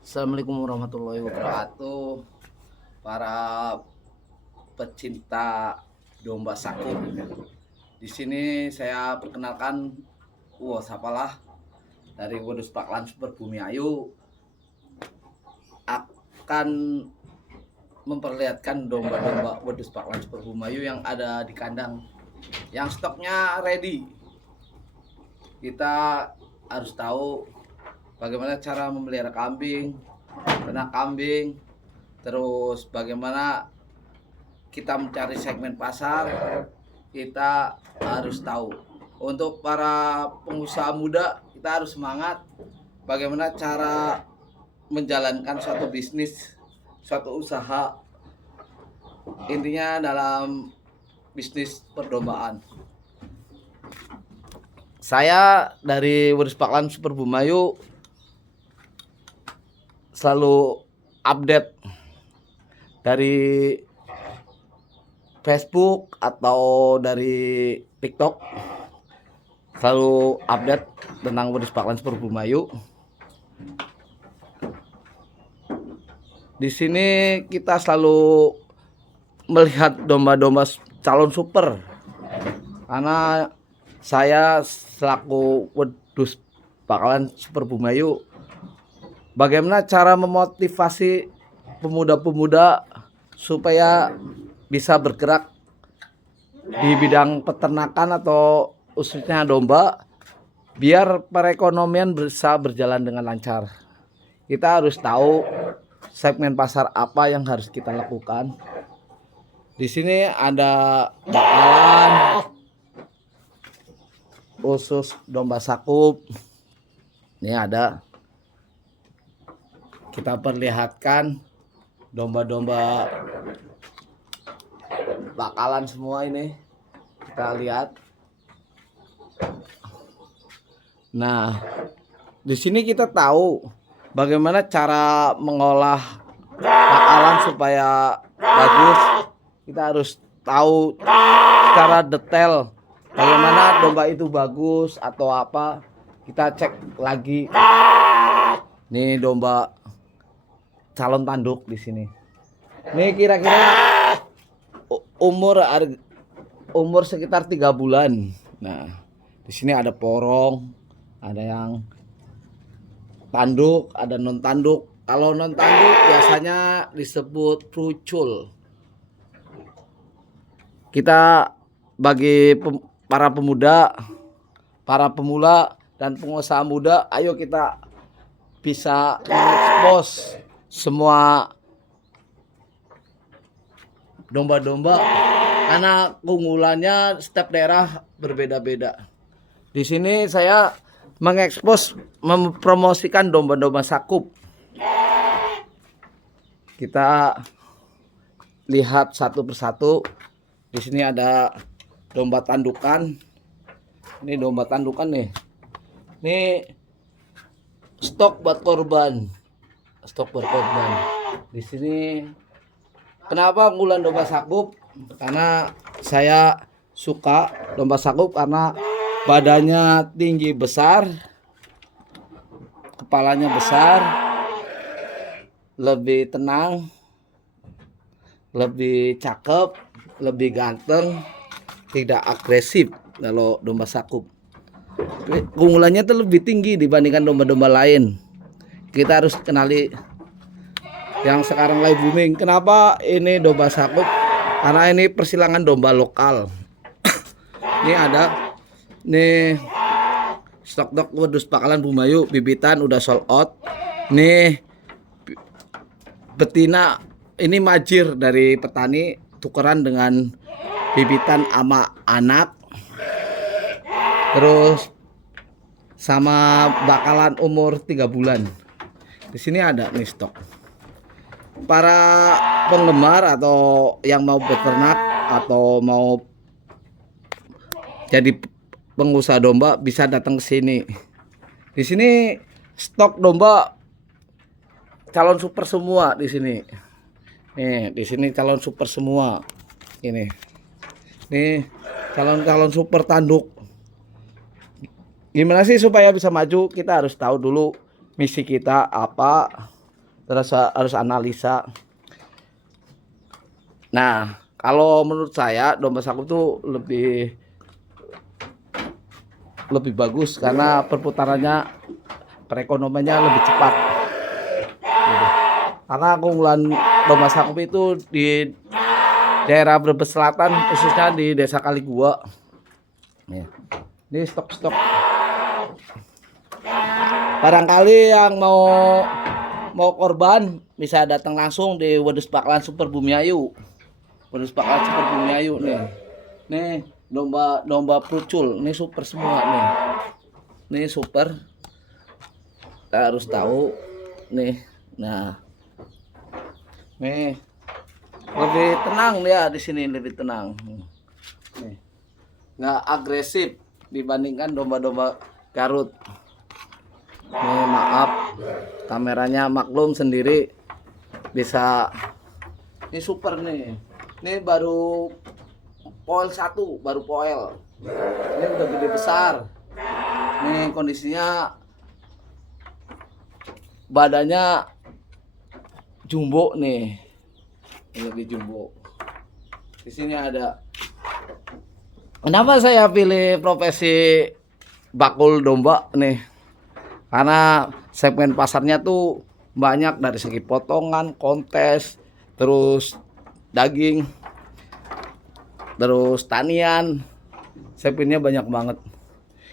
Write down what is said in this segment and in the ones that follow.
Assalamualaikum warahmatullahi wabarakatuh. Para pecinta domba sakit. Di sini saya perkenalkan, siapalah dari Wedus Paklan Super Bumi Ayu akan memperlihatkan domba-domba Wedus Paklan Super Bumi Ayu yang ada di kandang, yang stoknya ready. Kita harus tahu bagaimana cara memelihara kambing, ternak kambing, terus bagaimana kita mencari segmen pasar. Kita harus tahu. Untuk para pengusaha muda, kita harus semangat bagaimana cara menjalankan suatu bisnis, suatu usaha, intinya dalam bisnis perdombaan. Saya dari Wedus Paklan Super Bumayu selalu update dari Facebook atau dari TikTok, selalu update tentang Wedus Paklan Super Bumayu. Di sini kita selalu melihat domba-domba calon super, karena saya selaku Wedus Paklan Super Bumayu, bagaimana cara memotivasi pemuda-pemuda supaya bisa bergerak di bidang peternakan atau khususnya domba, biar perekonomian bisa berjalan dengan lancar. Kita harus tahu segmen pasar apa yang harus kita lakukan. Di sini ada bakalan khusus domba sakup. Ini ada, kita perlihatkan domba-domba bakalan semua ini, kita lihat. Nah, di sini kita tahu bagaimana cara mengolah bakalan supaya bagus. Kita harus tahu secara detail bagaimana domba itu bagus atau apa. Kita cek lagi. Nih domba calon tanduk di sini. Nih kira-kira umur sekitar 3 bulan. Nah, di sini ada porong, ada yang tanduk, ada non tanduk. Kalau non tanduk biasanya disebut trucul. Kita bagi para pemuda, para pemula dan pengusaha muda, ayo kita bisa mengekspos semua domba-domba, karena keunggulannya setiap daerah berbeda-beda. Di sini saya mengekspos, mempromosikan domba-domba sakup. Kita lihat satu persatu. Di sini ada domba tandukan. Ini domba tandukan nih. Ini stok buat korban. Stok buat korban. Di sini kenapa unggulan domba sakup? Karena saya suka domba sakup karena badannya tinggi besar, kepalanya besar, lebih tenang, lebih cakep, lebih ganteng, tidak agresif. Kalau domba sakup keunggulannya itu lebih tinggi dibandingkan domba-domba lain. Kita harus kenali yang sekarang lagi booming. Kenapa ini domba sakup? Karena ini persilangan domba lokal. Ini ada nih stok Wedus Paklan Bumayu, bibitan udah sold out. Nih betina ini majir dari petani, tukeran dengan bibitan ama anak. Terus sama bakalan umur 3 bulan. Di sini ada nih stok. Para penggemar atau yang mau beternak atau mau jadi pengusaha domba bisa datang ke sini. Di sini stok domba calon super semua di sini. Nih, di sini calon super semua. Ini. Nih, calon-calon super tanduk. Gimana sih supaya bisa maju? Kita harus tahu dulu misi kita apa, terus harus analisa. Nah, kalau menurut saya domba saku tuh lebih bagus karena perputarannya, perekonomiannya lebih cepat. Gitu. Karena keunggulan domba saku itu di daerah Brebes Selatan, khususnya di Desa Kaligua. Ini stok-stok. Barangkali yang mau korban bisa datang langsung di Wedus Bakalan Super Bumiayu. Wedus Bakalan Super Bumiayu nih. Nih domba prucul, ini super semua nih. Ini super. Kita harus tahu nih. Nah. Nih. Lebih tenang dia di sini, lebih tenang. Nih. Nggak agresif dibandingkan domba-domba Garut. Nih, maaf, kameranya maklum sendiri bisa. Ini super nih. Ini baru poel 1, baru poel. Ini udah gede besar. Nih kondisinya badannya jumbo nih. Ini lebih jumbo. Di sini ada. Kenapa saya pilih profesi bakul domba nih? Karena segmen pasarnya tuh banyak dari segi potongan, kontes, terus daging, terus tanian. Segmennya banyak banget.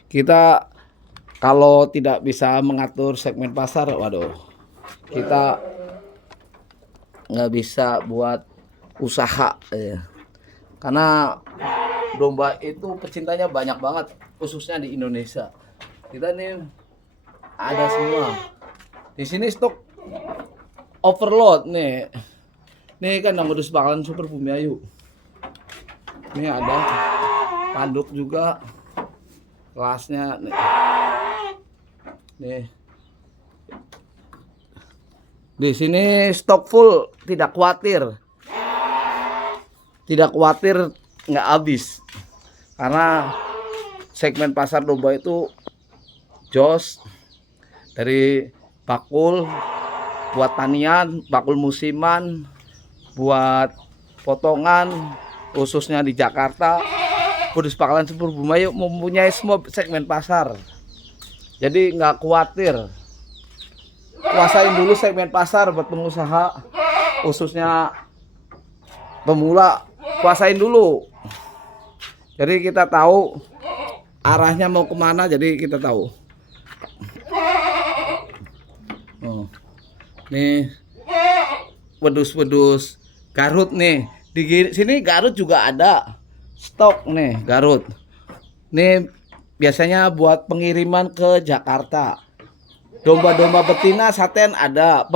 Kita kalau tidak bisa mengatur segmen pasar, waduh, kita nggak bisa buat usaha ya. Karena domba itu pecintanya banyak banget, khususnya di Indonesia. Kita nih ada semua. Di sini stok overload nih. Nih kan yang Wedus Bakalan Super Bumiayu. Ini ada tanduk juga. Kelasnya nih. Nih. Di sini stok full, tidak khawatir. Tidak khawatir nggak habis. Karena segmen pasar domba itu jos, dari bakul buat tanian, bakul musiman, buat potongan, khususnya di Jakarta. Wedus Bakalan Super Bumiayu mempunyai semua segmen pasar. Jadi nggak khawatir. Kuasain dulu segmen pasar buat pengusaha, khususnya pemula, kuasain dulu. Jadi kita tahu arahnya mau kemana, jadi kita tahu. Oh, nih wedus-wedus Garut nih. Di sini Garut juga ada stok nih Garut. Nih biasanya buat pengiriman ke Jakarta. Domba-domba betina saten ada.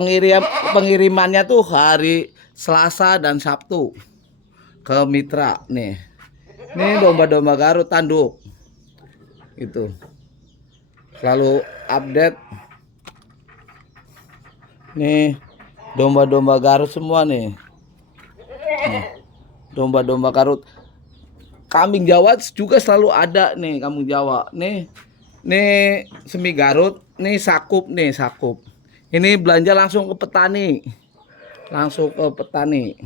Pengirimannya tuh hari Selasa dan Sabtu ke mitra nih. Ini domba-domba Garut tanduk. Itu. Selalu update. Nih domba-domba Garut semua nih. Domba-domba Garut. Kambing Jawa juga selalu ada nih, kambing Jawa. Nih semi Garut, nih sakup nih, sakup. Ini belanja langsung ke petani. Langsung ke petani.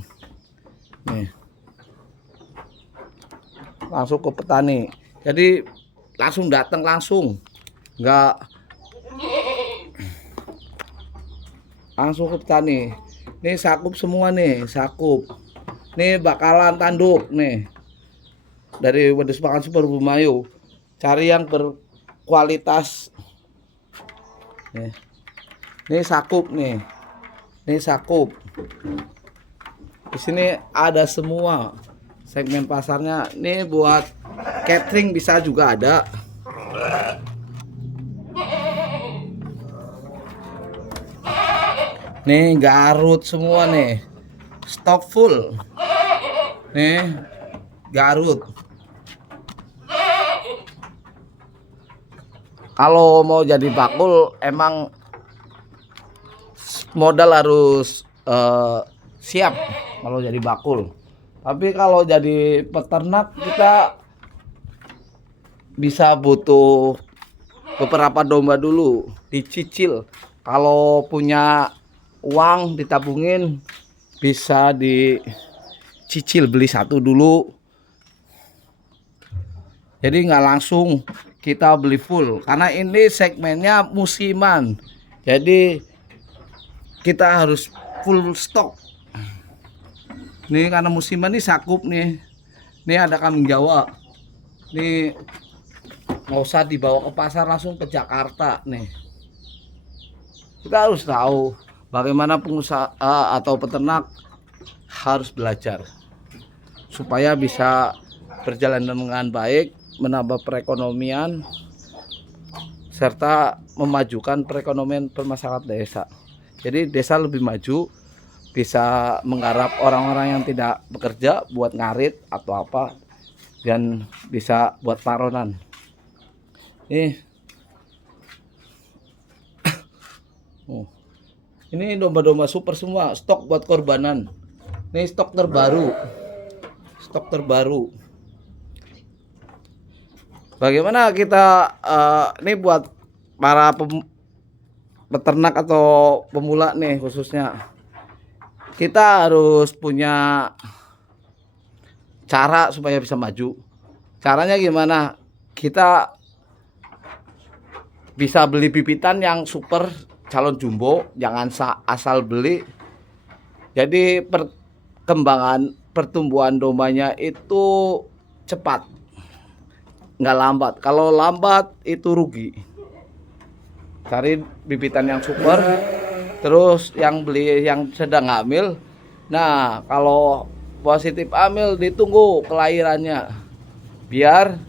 Nih. Langsung ke petani. Jadi langsung datang langsung. Enggak langsung ke petani. Nih sakup semua nih, sakup. Nih bakalan tanduk nih. Dari Wedus Bakalan Super Bumiayu. Cari yang berkualitas. Nih sakup nih. Nih sakup. Di sini ada semua segmen pasarnya. Nih buat catering bisa juga ada. Nih Garut semua nih. Stok full. Nih Garut. Kalau mau jadi bakul emang modal harus siap kalau jadi bakul. Tapi kalau jadi peternak kita bisa butuh beberapa domba dulu dicicil. Kalau punya uang ditabungin, bisa dicicil beli satu dulu. Jadi nggak langsung kita beli full, karena ini segmennya musiman. Jadi kita harus full stok. Nih karena musiman nih sakup nih. Nih ada kambing Jawa. Nih nggak usah dibawa ke pasar, langsung ke Jakarta nih. Kita harus tahu bagaimana pengusaha atau peternak harus belajar supaya bisa berjalan dengan baik, menambah perekonomian serta memajukan perekonomian masyarakat desa. Jadi desa lebih maju, bisa menggarap orang-orang yang tidak bekerja buat ngarit atau apa, dan bisa buat paronan. Ini domba-domba super semua, stok buat korbanan. Ini stok terbaru. Bagaimana kita ini buat para peternak atau pemula nih khususnya, kita harus punya cara supaya bisa maju. Caranya gimana? Kita bisa beli bibitan yang super calon jumbo, jangan asal beli. Jadi pertumbuhan dombanya itu cepat, nggak lambat. Kalau lambat itu rugi. Cari bibitan yang super, terus yang beli yang sedang hamil. Nah, kalau positif hamil ditunggu kelahirannya, biar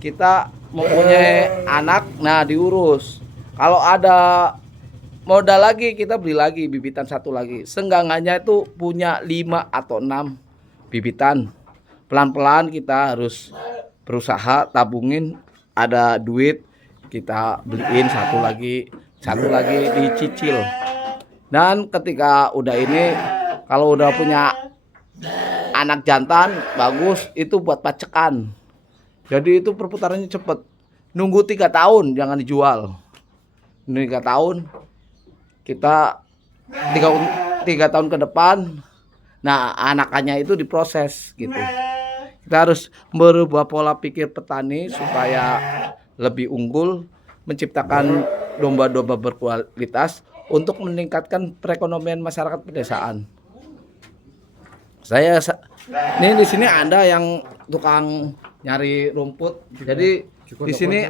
kita mempunyai anak. Nah, diurus. Kalau ada modal lagi, kita beli lagi bibitan satu lagi. Senggangannya itu punya 5 atau 6 bibitan. Pelan-pelan kita harus berusaha tabungin, ada duit kita beliin satu lagi dicicil. Dan ketika udah ini, kalau udah punya anak jantan bagus, itu buat pacekan. Jadi itu perputarannya cepet. Nunggu 3 tahun jangan dijual. 3 tahun kita 3 tahun ke depan, nah anakannya itu diproses gitu. Kita harus merubah pola pikir petani supaya lebih unggul, menciptakan domba-domba berkualitas untuk meningkatkan perekonomian masyarakat pedesaan. Ini di sini ada yang tukang nyari rumput. Jadi di sini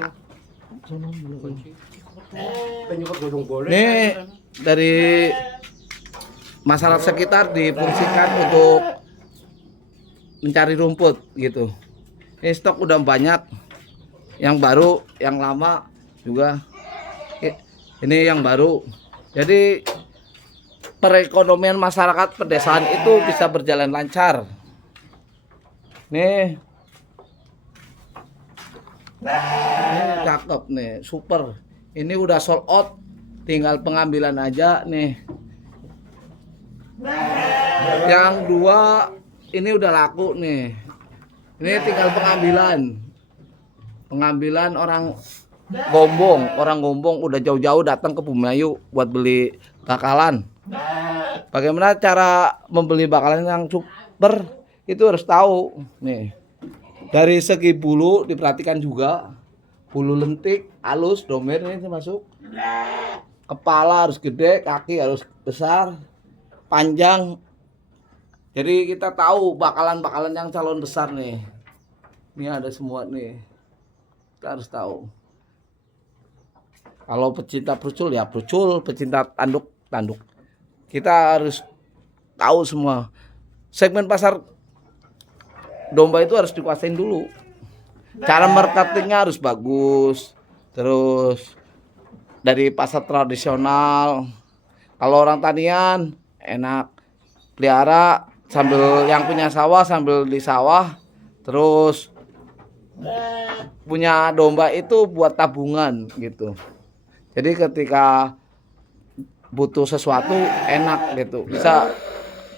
nih dari masyarakat sekitar difungsikan untuk mencari rumput gitu. Ini stok udah banyak, yang baru, yang lama juga. Ini yang baru. Jadi perekonomian masyarakat pedesaan itu bisa berjalan lancar. Nih cakep nih, super. Ini udah sold out, tinggal pengambilan aja nih. Yang 2 ini udah laku nih. Ini tinggal pengambilan orang Gombong udah jauh-jauh datang ke Bumayu buat beli bakalan. Bagaimana cara membeli bakalan yang super? Itu harus tahu nih. Dari segi bulu diperhatikan juga. Bulu lentik halus, domer ini termasuk. Kepala harus gede, kaki harus besar, panjang. Jadi kita tahu bakalan-bakalan yang calon besar nih. Ini ada semua nih. Kita harus tahu. Kalau pecinta prucul ya prucul, pecinta tanduk. Kita harus tahu semua. Segmen pasar domba itu harus dikuasain dulu. Cara marketingnya harus bagus. Terus dari pasar tradisional. Kalau orang tanian enak pelihara sambil yang punya sawah sambil di sawah. Terus punya domba itu buat tabungan gitu. Jadi ketika butuh sesuatu enak gitu.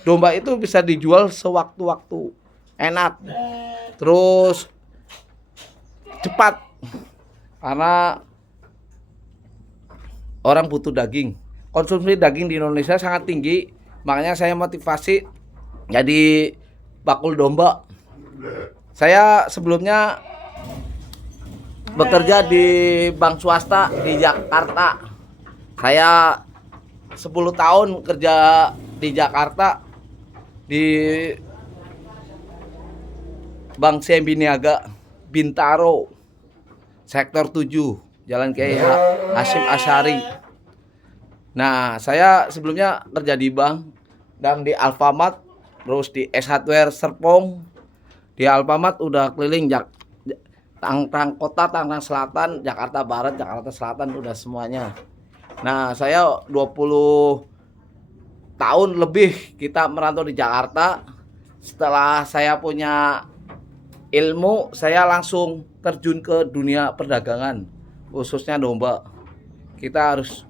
Domba itu bisa dijual sewaktu-waktu. Enak. Terus cepat. Karena orang butuh daging. konsumsi daging di Indonesia sangat tinggi. Makanya saya motivasi jadi bakul domba. Saya sebelumnya bekerja di bank swasta di Jakarta. Saya 10 tahun kerja di Jakarta di Bank CIMB Niaga Bintaro Sektor 7 Jalan Kiai Hasyim Asy'ari. Nah, saya sebelumnya kerja di bank dan di Alfamart, terus di S Hardware Serpong. Di Alfamart udah keliling Tangerang Kota, Tangerang Selatan, Jakarta Barat, Jakarta Selatan, udah semuanya. Nah, saya 20 tahun lebih kita merantau di Jakarta. Setelah saya punya ilmu, saya langsung terjun ke dunia perdagangan, khususnya domba. Kita harus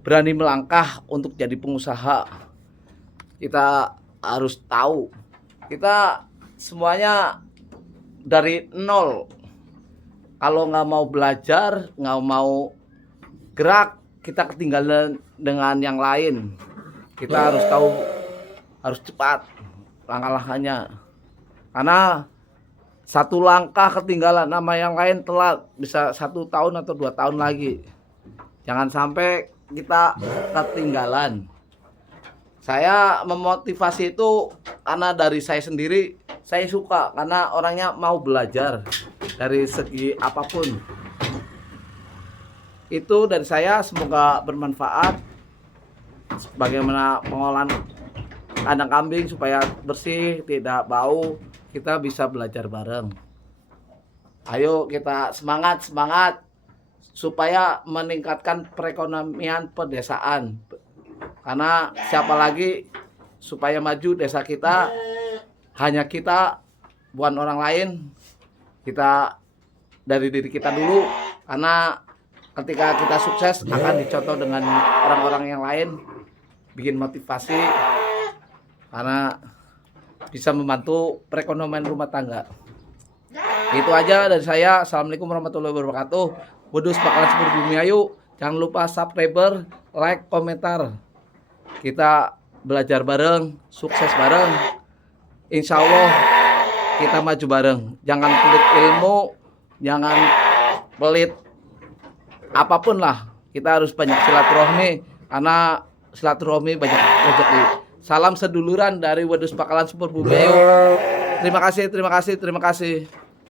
berani melangkah untuk jadi pengusaha. Kita harus tahu, kita semuanya dari nol. Kalau nggak mau belajar, nggak mau gerak, kita ketinggalan dengan yang lain. Kita harus tahu, harus cepat langkah-langkahnya. Karena satu langkah ketinggalan, nama yang lain telat, bisa 1 tahun atau 2 tahun lagi. Jangan sampai kita ketinggalan. Saya memotivasi itu karena dari saya sendiri, saya suka karena orangnya mau belajar dari segi apapun. Itu dari saya, semoga bermanfaat. Bagaimana pengolahan kandang kambing supaya bersih, tidak bau, kita bisa belajar bareng. Ayo kita semangat supaya meningkatkan perekonomian pedesaan. Karena siapa lagi supaya maju desa kita, hanya kita, bukan orang lain. Kita dari diri kita dulu, karena ketika kita sukses akan dicontoh dengan orang-orang yang lain, bikin motivasi karena bisa membantu perekonomian rumah tangga. Itu aja dari saya. Assalamualaikum warahmatullahi wabarakatuh. Wedhus bakalan subur bumi ayu. Jangan lupa subscriber, like, komentar. Kita belajar bareng, sukses bareng. Insya Allah kita maju bareng. Jangan pelit ilmu, jangan pelit apapun lah. Kita harus banyak silaturahmi, karena silaturahmi banyak rezeki. Salam seduluran dari Wedhus bakalan subur bumi ayu. Terima kasih.